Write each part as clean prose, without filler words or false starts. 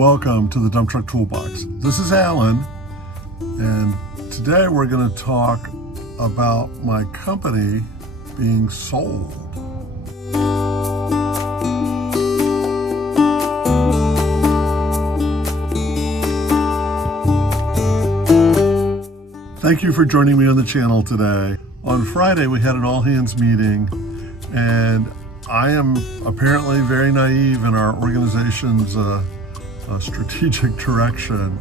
Welcome to the Dump Truck Toolbox. This is Alan, and today we're going to talk about my company being sold. Thank you for joining me on the channel today. On Friday, we had an all-hands meeting, and I am apparently very naive in our organization's strategic direction.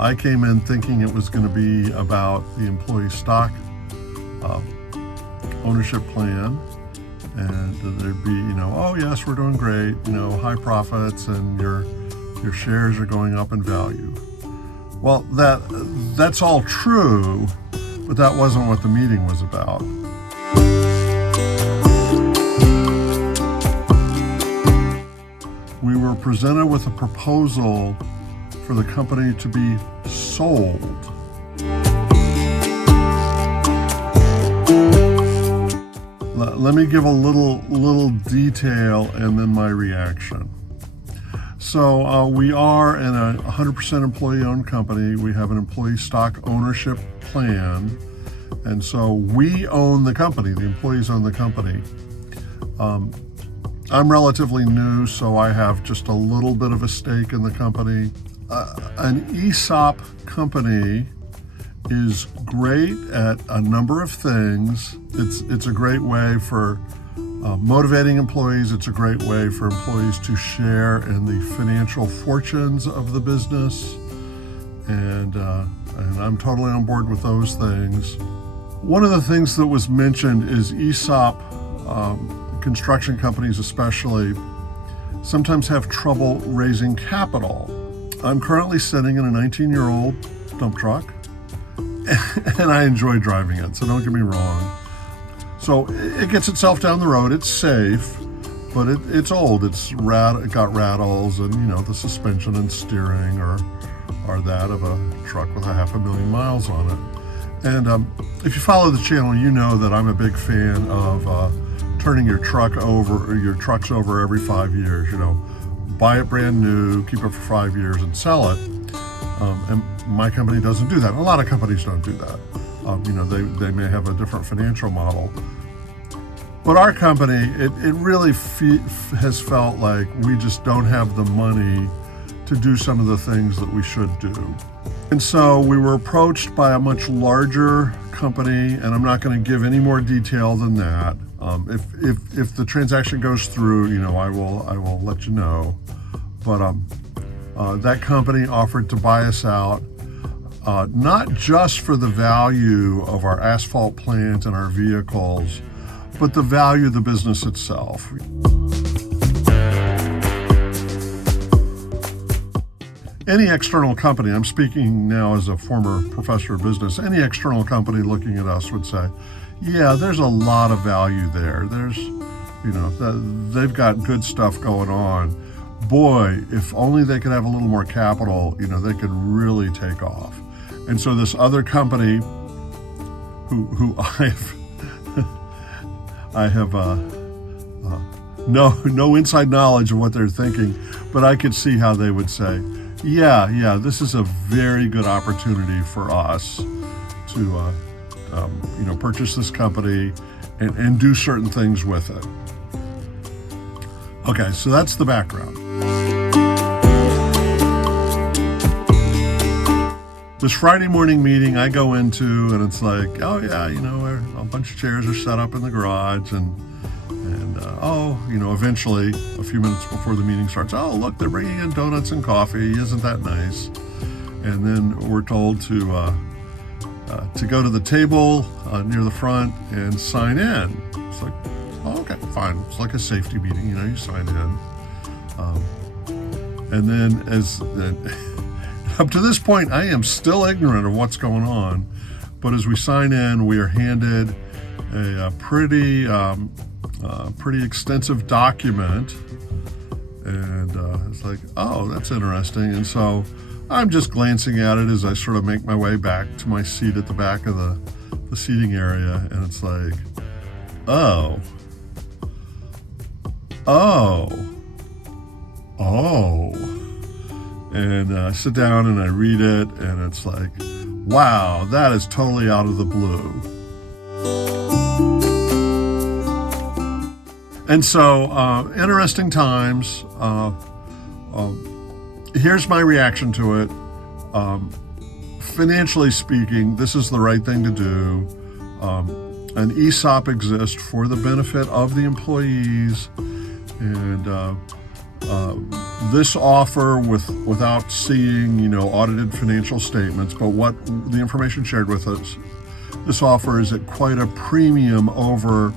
I came in thinking it was going to be about the employee stock ownership plan, and there'd be, oh yes, we're doing great, high profits, and your shares are going up in value. Well, that's all true, but that wasn't what the meeting was about. We were presented with a proposal for the company to be sold. Let me give a little detail and then my reaction. So we are in a 100% employee-owned company. We have an employee stock ownership plan, and so we own the company. The employees own the company. I'm relatively new, so I have just a little bit of a stake in the company. An ESOP company is great at a number of things. It's a great way for motivating employees. It's a great way for employees to share in the financial fortunes of the business, and I'm totally on board with those things. One of the things that was mentioned is ESOP. Construction companies especially sometimes have trouble raising capital. I'm currently sitting in a 19-year-old dump truck, and I enjoy driving it, so don't get me wrong. So it gets itself down the road. It's safe, but it's old. It got rattles, and the suspension and steering are that of a truck with 500,000 miles on it. And if you follow the channel, you know that I'm a big fan of turning your trucks over every 5 years. Buy it brand new, keep it for 5 years, and sell it. And my company doesn't do that. A lot of companies don't do that. They may have a different financial model. But our company, it really has felt like we just don't have the money to do some of the things that we should do. And so we were approached by a much larger company, and I'm not going to give any more detail than that. If the transaction goes through, I will let you know. But that company offered to buy us out, not just for the value of our asphalt plant and our vehicles, but the value of the business itself. Any external company, I'm speaking now as a former professor of business, any external company looking at us would say, yeah, there's a lot of value there. They've got good stuff going on. Boy, if only they could have a little more capital, they could really take off. And so this other company, who I have no inside knowledge of what they're thinking, but I could see how they would say, yeah, this is a very good opportunity for us to purchase this company and do certain things with it. Okay, so that's the background. This Friday morning meeting I go into, and it's like, oh yeah, a bunch of chairs are set up in the garage, and eventually, a few minutes before the meeting starts, oh look, they're bringing in donuts and coffee. Isn't that nice? And then we're told to go to the table near the front and sign in. It's like, oh, okay, fine. It's like a safety meeting, you sign in. And then up to this point, I am still ignorant of what's going on. But as we sign in, we are handed a pretty extensive document. And it's like, oh, that's interesting. And so I'm just glancing at it as I sort of make my way back to my seat at the back of the seating area. And it's like, oh, and I sit down and I read it, and it's like, wow, that is totally out of the blue. And so, interesting times. Here's my reaction to it. Financially speaking, this is the right thing to do. An ESOP exists for the benefit of the employees, and this offer, without seeing audited financial statements, but what the information shared with us, this offer is at quite a premium over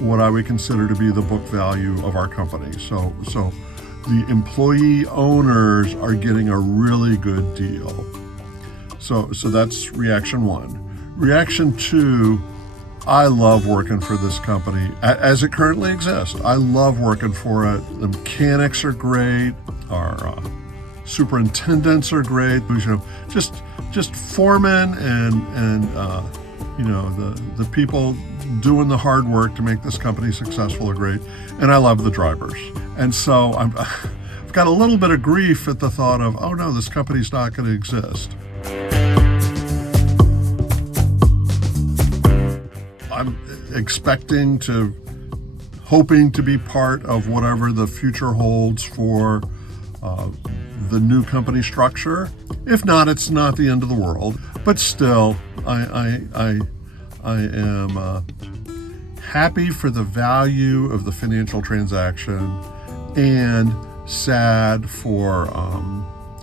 what I would consider to be the book value of our company. So the employee owners are getting a really good deal. So that's reaction one. Reaction two, I love working for this company as it currently exists. I love working for it. The mechanics are great. Our superintendents are great. Just foremen and the people doing the hard work to make this company successful are great. And I love the drivers. And so I've got a little bit of grief at the thought of, oh no, this company's not going to exist. I'm hoping to be part of whatever the future holds for the new company structure. If not, it's not the end of the world. But still, I am happy for the value of the financial transaction, and sad for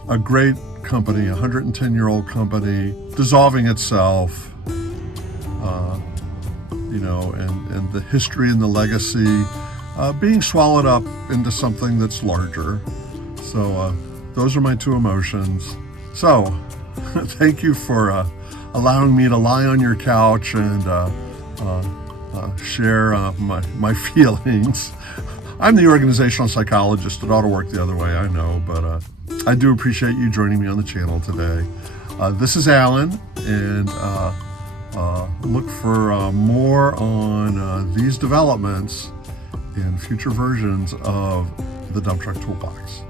a great company, a 110-year-old company, dissolving itself. And the history and the legacy being swallowed up into something that's larger. So those are my two emotions. So thank you for allowing me to lie on your couch and share my feelings. I'm the organizational psychologist. It ought to work the other way, I know, but I do appreciate you joining me on the channel today. This is Alan, and look for more on these developments in future versions of the Dump Truck Toolbox.